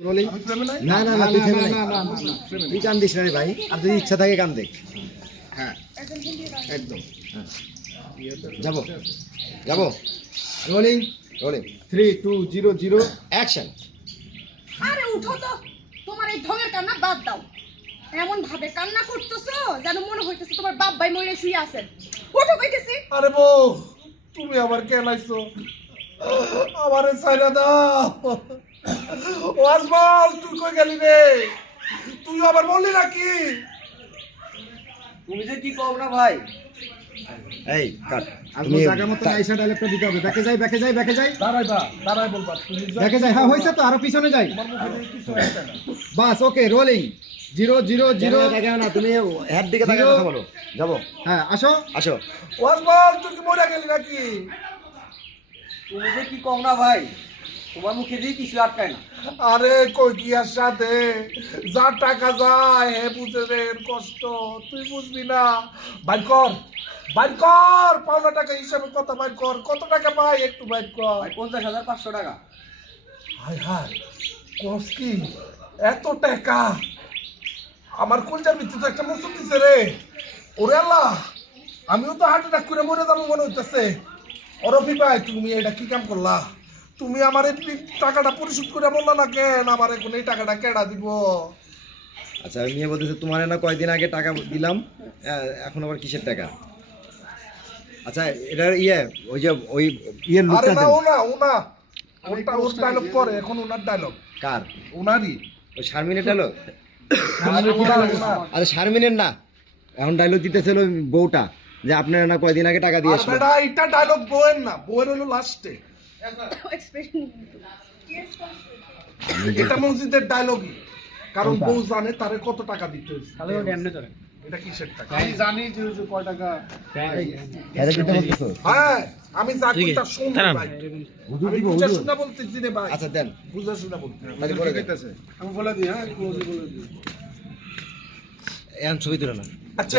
না না না তুই থেমে তুই কান দিস না রে ভাই। আর যদি ইচ্ছা থাকে কান দেখ। হ্যাঁ একদম। যাব। যাব। Rolling rolling three two zero zero action আরে উঠো তো। তোমার এই ঢঙের কান্না বাদ দাও। এমন ভাবে কান্না করতেছো যেন মনে হইতেছে তোমার বাপ ভাই মরে শুয়ে আছেন। উঠো কইতেছি। আরে বউ তুমি আবার কেন আইছো আমারে সাইরা দাও। তুই কই গেলি রে? তুই আবার বললি নাকি? তুমি যে কি কও না ভাই? এই কাট। আসব জায়গা মতো আইসা ডায়লগটা দিতে হবে। ব্যাকে যাই ব্যাকে যাই ব্যাকে যাই। দাঁড়াই বা দাঁড়াই বলবা। তুমি ব্যাকে যাই। হ্যাঁ তো আরও পিছনে যাই। বাস okay rolling zero zero zero. না তুমি হেড দিকে কথা বলো। যাব। হ্যাঁ আসো। আসো। ওয়াজ বল তুই কি মরে গেলি নাকি? তুমি যে কি কও না ভাই? তোমার মুখে দিয়ে কিছু আটকায় না। আরে কই কি আর সাথে? যা টাকা যায় হে বুঝে রে কষ্ট তুই বুঝবি না। বাইর কর বাইর কর পাওনা টাকা হিসাবে কত বাইর কর। কত টাকা পাই একটু বাইর কর। পঞ্চাশ হাজার পাঁচশো টাকা। হায় হায় কস কি? এত টাকা? আমার কলজার ভিত্তিতে একটা মুসুর দিছে রে। ওরে আল্লাহ আমিও তো হার্ট অ্যাটাক করে মরে যাব মনে হইতেছে। অরফি ভাই তুমি এটা কি কাম করলা? তুমি আমার এই টাকাটা পরিশোধ করে বললা না কেন? আমার এখন এই টাকাটা কেডা দিব? আচ্ছা আমি নিয়ে বলতেছে তোমার না কয়দিন আগে টাকা দিলাম এখন আবার কিসের টাকা? আচ্ছা এটার ইয়ে ওই যে ওই ইয়ের আরে লুকটা না ওনা ওনা। ওটা ওর ডায়লগ পরে এখন ওনার ডায়লগ কার? ওনারই। ওই শারমিনের ডায়লগ আরে শারমিনের না। এখন ডায়লগ দিতেছিল বউটা যে আপনারা না কয়দিন আগে টাকা দিয়ে আর আসলো এটা ডায়লগ বইয়ের না বইয়ের হলো লাস্টে এটা মসজিদের ডায়লগই কারণ বউ জানে তারে কত টাকা দিতে হয়েছে। এটা কিসের টাকা? আমি জানি যে কয় টাকা। হেরে দিতে বলতেছো হ্যাঁ আমি যা কইতা শুন ভাই। আমি বুঝা শুনা বলতেছি রে ভাই। আচ্ছা দেন। বুঝা শুনা বলতেছি। তাহলে বলে দেন। আমি বলে দিই হ্যাঁ ক্লোজ বলে দিই। এখন ছবি তুলে না। আচ্ছা